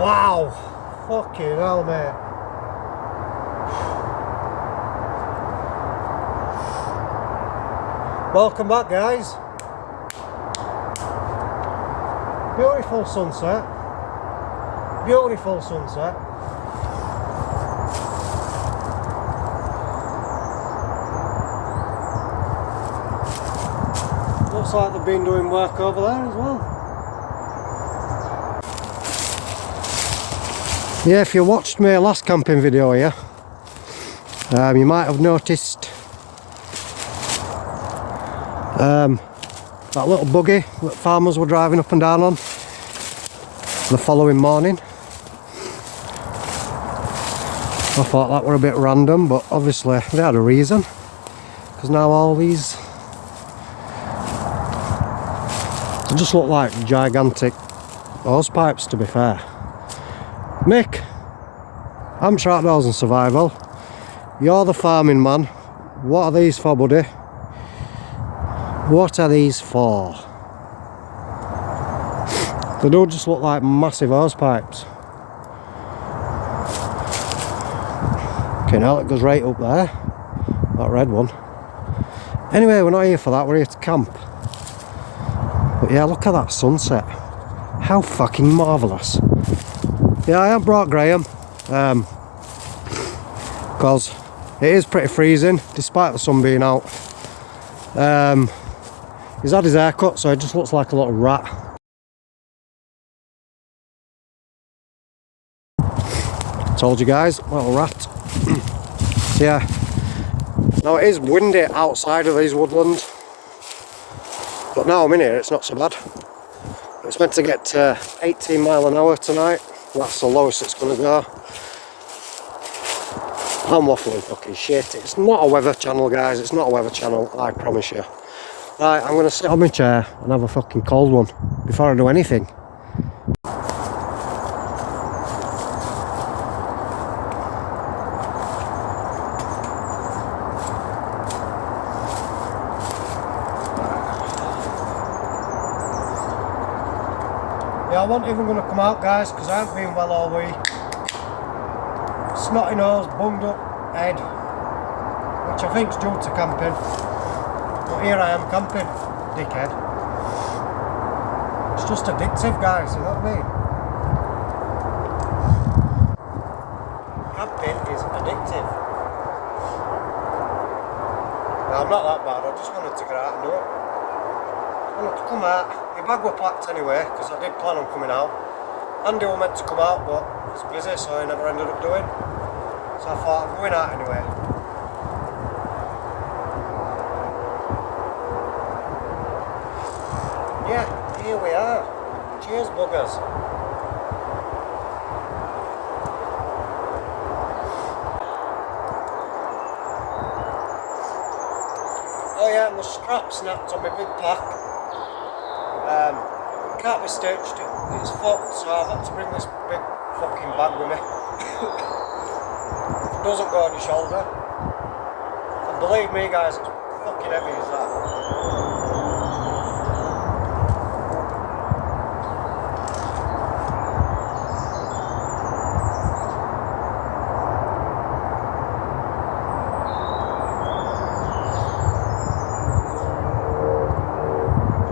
Wow! Fucking hell, mate. Welcome back, guys. Beautiful sunset. Beautiful sunset. Looks like they've been doing work over there as well. Yeah, if you watched my last camping video here, you might have noticed that little buggy that farmers were driving up and down on the following morning. I thought that were a bit random, but obviously they had a reason, because now all these they just look like gigantic hose pipes, to be fair. Mick, amateur outdoors and survival, you're the farming man. What are these for, buddy? What are these for? They do just look like massive hose pipes. Okay, now it goes right up there, that red one. Anyway, we're not here for that, we're here to camp. But yeah, look at that sunset. How fucking marvellous. Yeah, I have brought Graham, because it is pretty freezing, despite the sun being out. He's had his hair cut, so he just looks like a little rat. Told you guys, little rat. So yeah, now it is windy outside of these woodlands, but now I'm in here, it's not so bad. It's meant to get 18 mile an hour tonight. That's the lowest it's going to go. I'm waffling fucking shit. It's not a weather channel, guys. It's not a weather channel, I promise you. Right, I'm going to sit on my chair and have a fucking cold one before I do anything. Yeah, I wasn't even going to come out, guys, because I haven't been well all week. Snotty nose, bunged up head, which I think's due to camping. But here I am camping, dickhead. It's just addictive, guys, you know what I mean? Camping is addictive. Now, I'm not that bad, I just wanted to get out and do it. I wanted to come out. My bag were packed anyway, because I did plan on coming out. Andy were meant to come out, but he was busy, so I never ended up doing. So I thought I'm going out anyway. Yeah, here we are. Cheers, buggers. Oh yeah, and the strap snapped on my big pack. Can't be stitched, it's fucked, so I've had to bring this big fucking bag with me. It doesn't go on your shoulder. And believe me, guys, it's fucking heavy as that.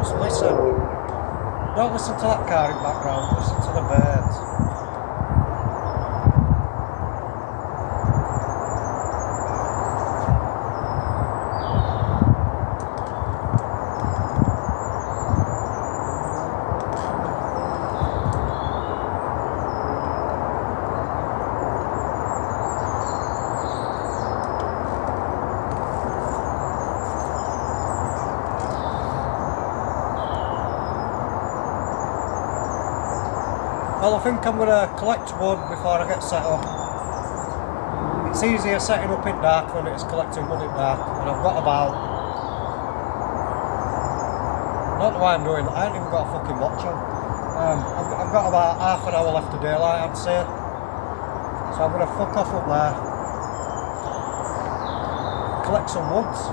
Just listen. Don't listen to that car in the background, listen to the birds. Well, I think I'm going to collect wood before I get set up. It's easier setting up in dark than it is collecting wood in dark, and I've got about... I don't know why I'm doing that, I haven't even got a fucking watch on. I've got about half an hour left of daylight, I'd say. So I'm going to fuck off up there, collect some woods.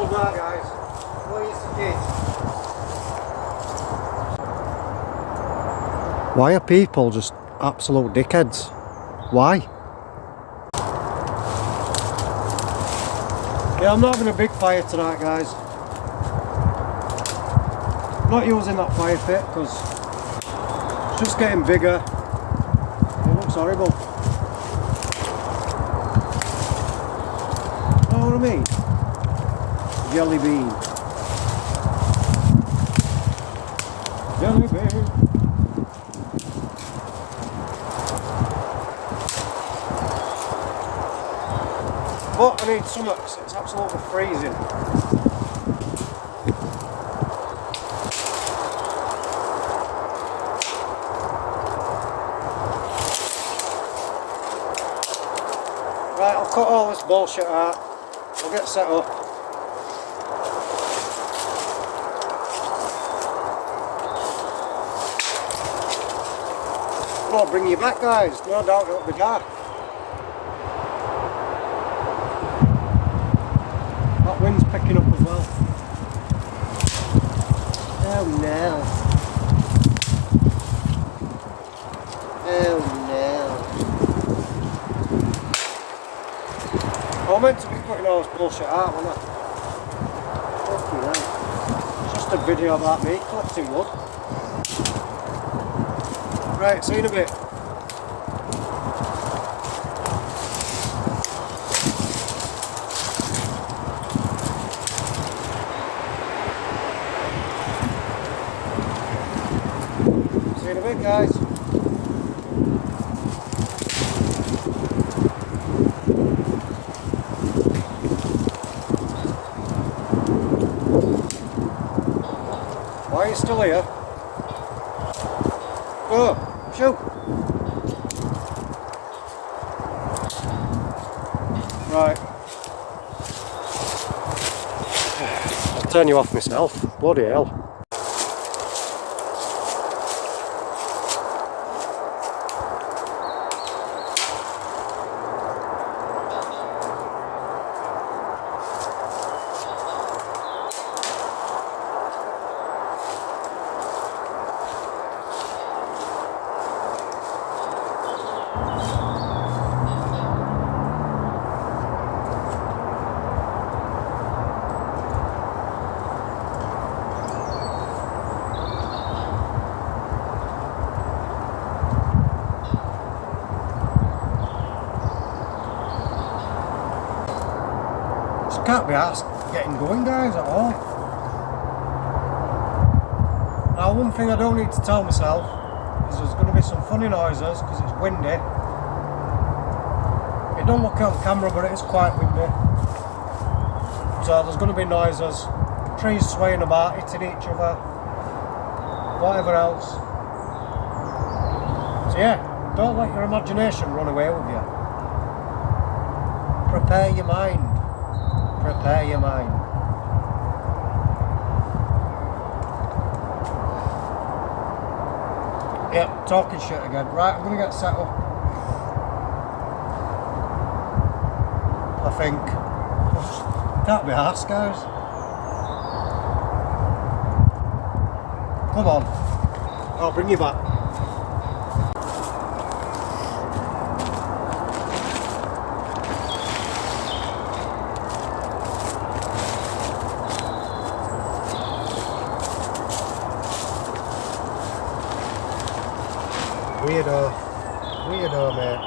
cold now, guys. Where is the kids? Why are people just absolute dickheads? Why? Yeah, I'm not having a big fire tonight, guys. I'm not using that fire pit because it's just getting bigger. It looks horrible. You know what I mean? Jelly bean. Jelly bean. But I need something because it's absolutely freezing. Right, I'll cut all this bullshit out. I'll get set up. I'll bring you back, guys. No doubt it'll be dark. That wind's picking up as well. Oh no. Oh no. I'm meant to be putting all this bullshit out, wasn't I? Fucking hell. It's just a video about me collecting wood. Right, see you in a bit. See you in a bit, guys. Why are you still here? Go, shoot. Right. I'll turn you off myself. Bloody hell. Can't be asked getting going, guys, at all. Now, one thing I don't need to tell myself is there's going to be some funny noises because it's windy. It don't look on camera, but it is quite windy. So there's going to be noises, trees swaying about, hitting each other, whatever else. So yeah, don't let your imagination run away with you. Prepare your mind. Prepare your mind. Yep, talking shit again. Right, I'm gonna get set up. I think. Can't be arsed, guys. Come on. I'll bring you back. Weirdo, mate.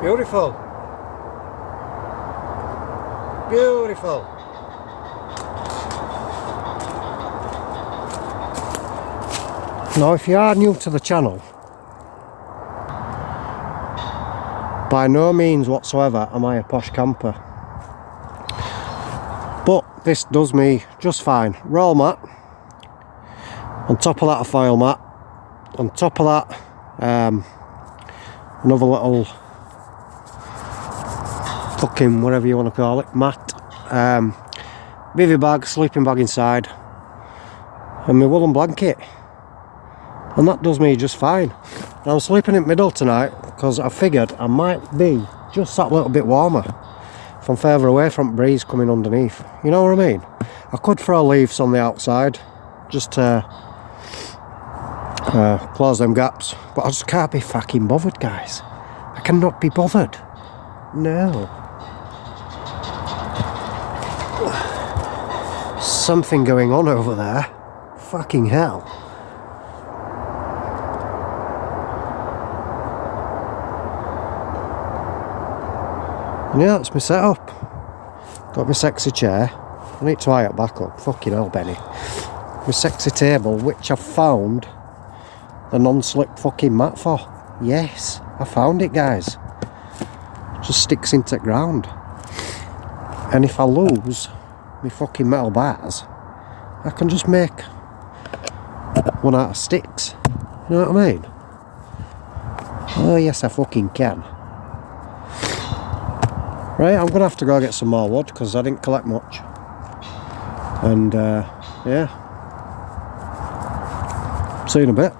Beautiful. Beautiful. Now if you are new to the channel, by no means whatsoever am I a posh camper, but this does me just fine. Roll mat, on top of that a foil mat, on top of that another little fucking whatever you want to call it, mat, bivvy bag, sleeping bag inside, and my woolen blanket, and that does me just fine. And I'm sleeping in the middle tonight because I figured I might be just that little bit warmer if I'm further away from the breeze coming underneath, you know what I mean? I could throw leaves on the outside just to close them gaps, but I just can't be fucking bothered, guys. I cannot be bothered. No. Something going on over there. Fucking hell. And yeah, that's my setup. Got my sexy chair. I need to eye it back up. Fucking hell, Benny. My sexy table, which I found a non-slip fucking mat for. Yes, I found it, guys. Just sticks into the ground. And if I lose my fucking metal bars, I can just make one out of sticks. You know what I mean? Oh yes, I fucking can. Right, I'm gonna have to go get some more wood because I didn't collect much. And yeah, see you in a bit.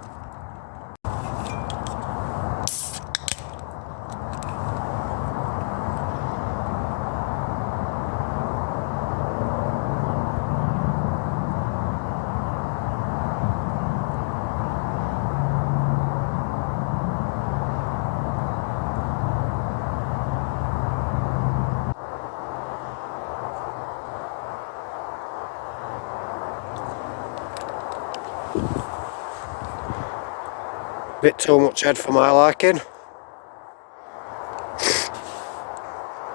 Bit too much head for my liking,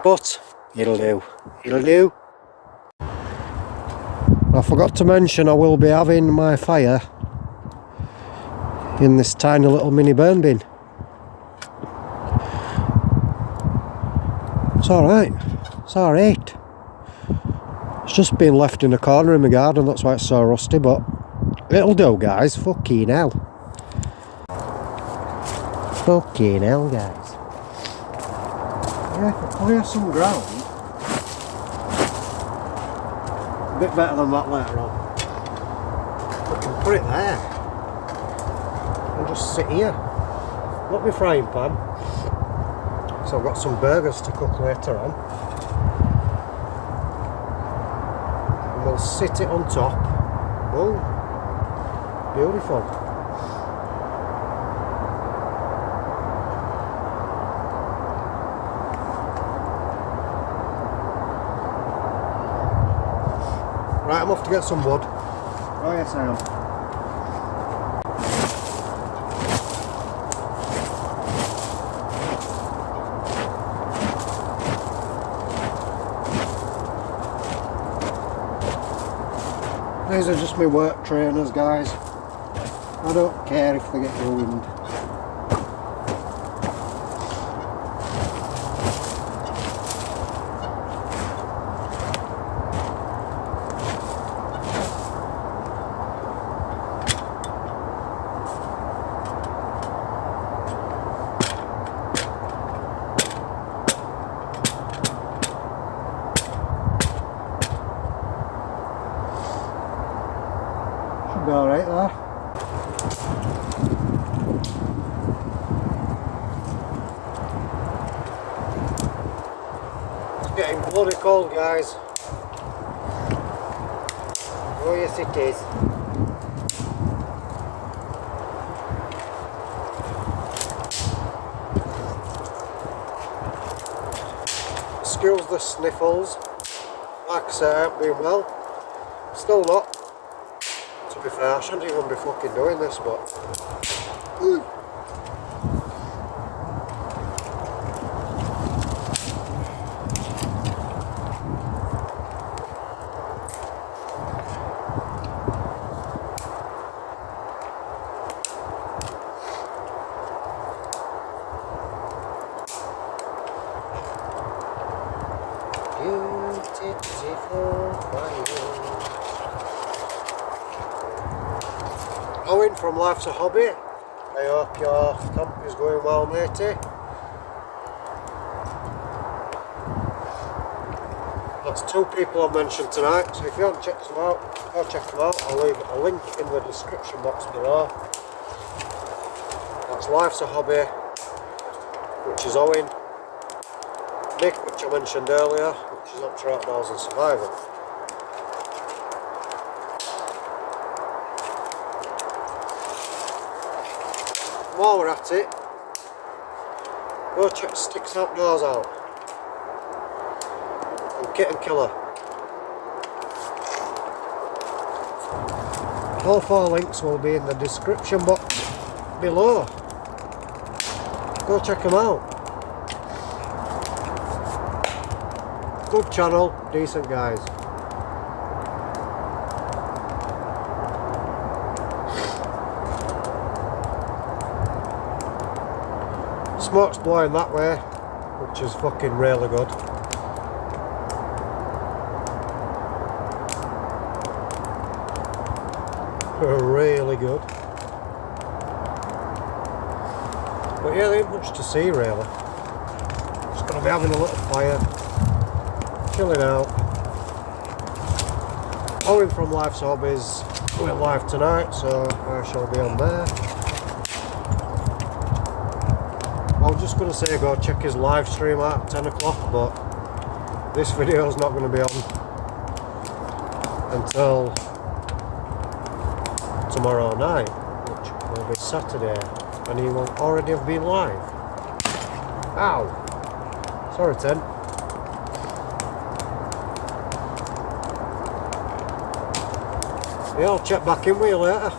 but it'll do, it'll do. I forgot to mention I will be having my fire in this tiny little mini burn bin. It's alright, it's alright. It's just been left in a corner in my garden, that's why it's so rusty, but it'll do, guys. Fucking hell. Fucking hell, guys. Yeah, if I clear some ground, a bit better than that later on. I can put it there and just sit here. Not my frying pan, so I've got some burgers to cook later on. And we'll sit it on top. Oh, beautiful. Right, I'm off to get some wood. Oh yes I am. These are just my work trainers, guys. I don't care if they get ruined. Should be alright there. It's getting bloody cold, guys. Oh yes it is. Excuse the sniffles. Like I say, I haven't been well. Still not. To be fair, I shouldn't even be fucking doing this, but... from Life's a Hobby. I hope your camp is going well, matey. That's 2 people I've mentioned tonight, so if you haven't checked them out, go check them out. I'll leave a link in the description box below. That's Life's a Hobby, which is Owen, Nick, which I mentioned earlier, which is Amateur Outdoors and Survival. While we're at it, go check Sticks Outdoors out and Kitten Killer. All 4 links will be in the description box below. Go check them out. Good channel, decent guys. Smoke's blowing that way, which is fucking really good. Really good. But yeah, there ain't much to see really. Just gonna be having a little fire, chilling out. Owen from Life's Hobbies going live tonight, so I shall be on there. I was just going to say go check his live stream out at 10 o'clock, but this video is not going to be on until tomorrow night, which will be Saturday, and he will already have been live. Ow! Sorry, Ten. Yeah, I'll check back in with you later.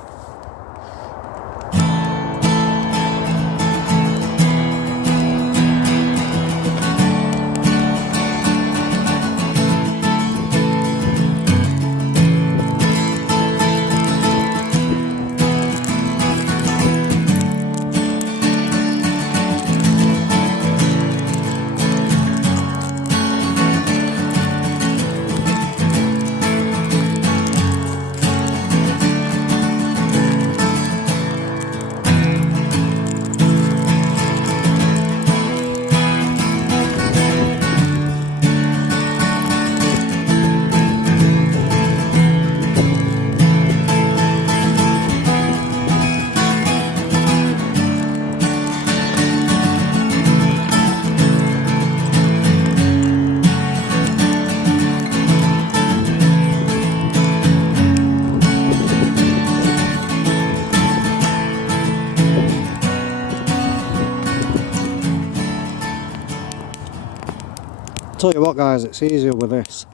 Tell you what guys, it's easier with this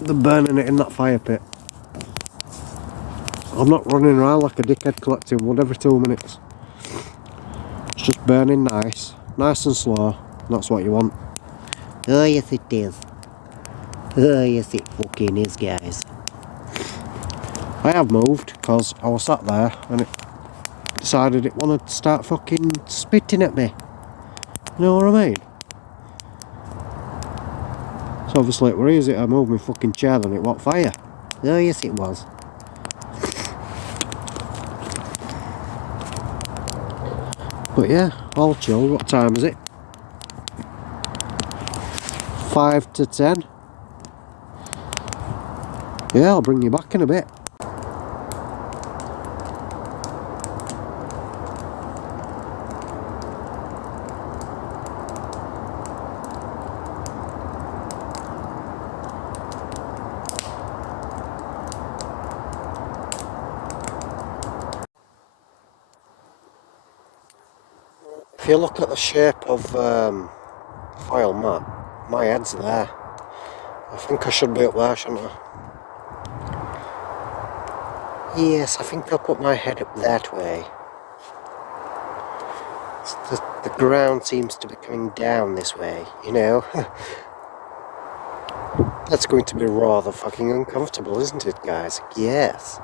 than burning it in that fire pit. I'm not running around like a dickhead collecting wood every 2 minutes. It's just burning nice and slow. That's what you want. Oh yes it is. Oh yes it fucking is, guys. I have moved because I was sat there and it decided it wanted to start fucking spitting at me. You know what I mean? So obviously it were easy to move my fucking chair than it was fire. Oh yes it was. But yeah, all chill. What time is it? 5 to 10. Yeah, I'll bring you back in a bit. If you look at the shape of foil mat, my head's there. I think I should be up there, shouldn't I? Yes, I think I'll put my head up that way. The ground seems to be coming down this way, you know. That's going to be rather fucking uncomfortable, isn't it, guys? Yes.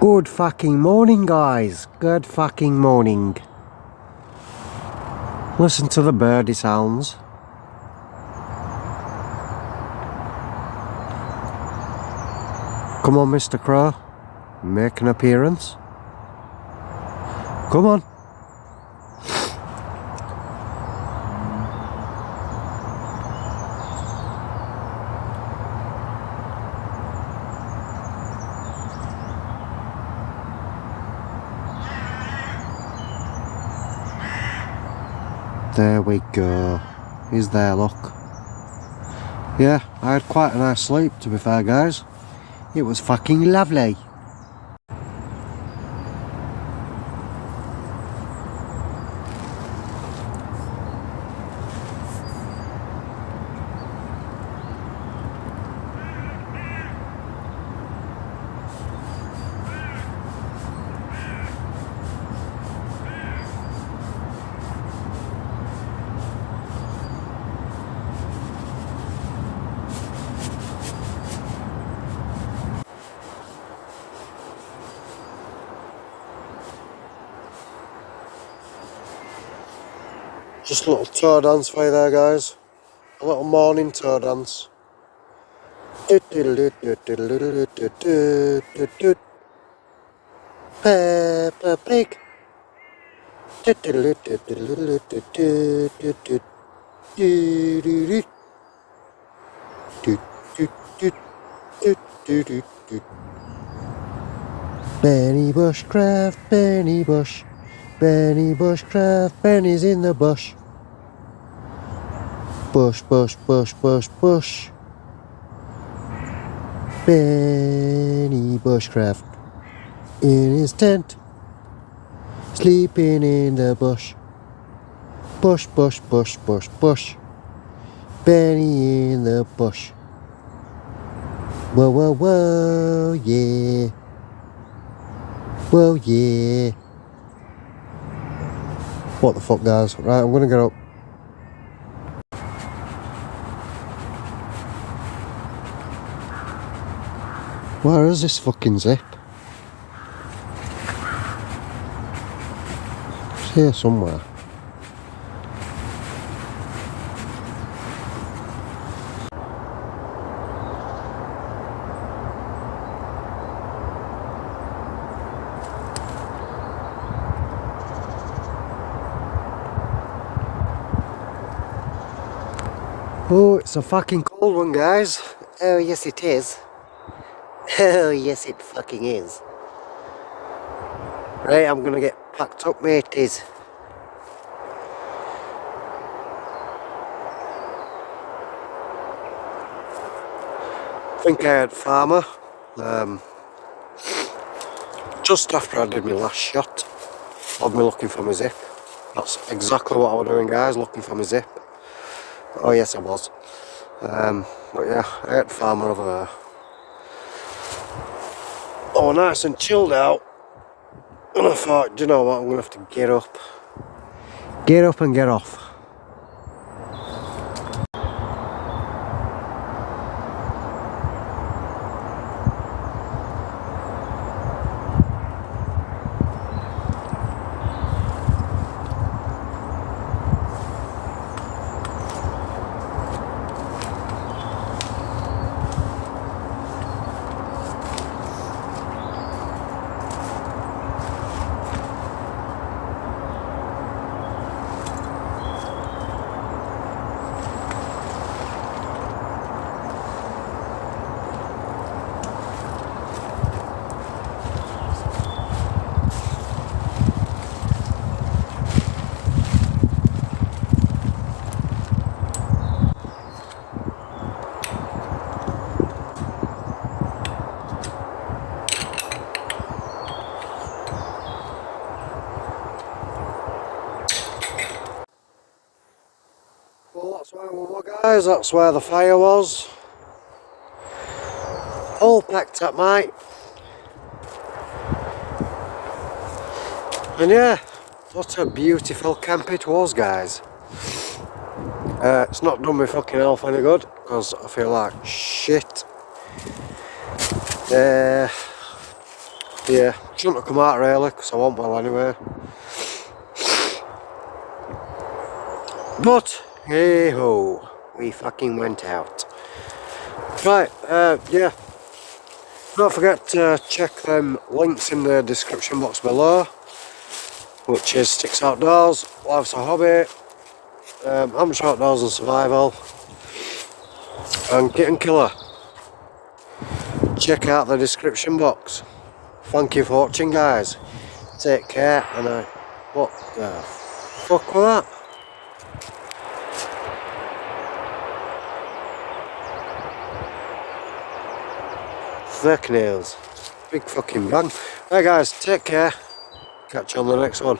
Good fucking morning, guys. Good fucking morning. Listen to the birdie sounds. Come on, Mr. Crow. Make an appearance. Come on. There we go. He's there, look. Yeah, I had quite a nice sleep, to be fair, guys. It was fucking lovely. Just a little toe dance for you there, guys. A little morning toe dance. Peppa Pig. Benny bushcraft, Benny bush. Benny bushcraft, Benny's in the bush. Bush, bush, bush, bush, bush. Benny bushcraft in his tent, sleeping in the bush. Bush, bush, bush, bush, bush. Benny in the bush. Whoa, whoa, whoa, yeah. Whoa, yeah. What the fuck, guys? Right, I'm gonna get up. Where is this fucking zip? It's here somewhere. Oh, it's a fucking cold one, guys. Oh, yes, it is. Oh, yes, it fucking is. Right, I'm gonna get packed up, mateys. I think I had Farmer. Just after I did my last shot of me looking for my zip. That's exactly what I was doing, guys, looking for my zip. Oh yes, I was. But yeah, I had Farmer over there. Oh, nice and chilled out. And I thought, do you know what, I'm gonna have to get up. Get up and get off. Well, that's where we were, guys. That's where the fire was. All packed up, mate. And yeah, what a beautiful camp it was, guys. It's not done me fucking health any good, because I feel like shit. Yeah, Yeah, shouldn't have come out really, because I won't well anyway. But, hey ho, we fucking went out. Right, yeah. Don't forget to check them links in the description box below, which is Sticks Outdoors, Life's a Hobby, Amateur Outdoors and Survival, and Kitten Killer. Check out the description box. Thank you for watching, guys. Take care, and what the fuck was that? Fake nails. Big fucking bang. Right guys, take care. Catch you on the next one.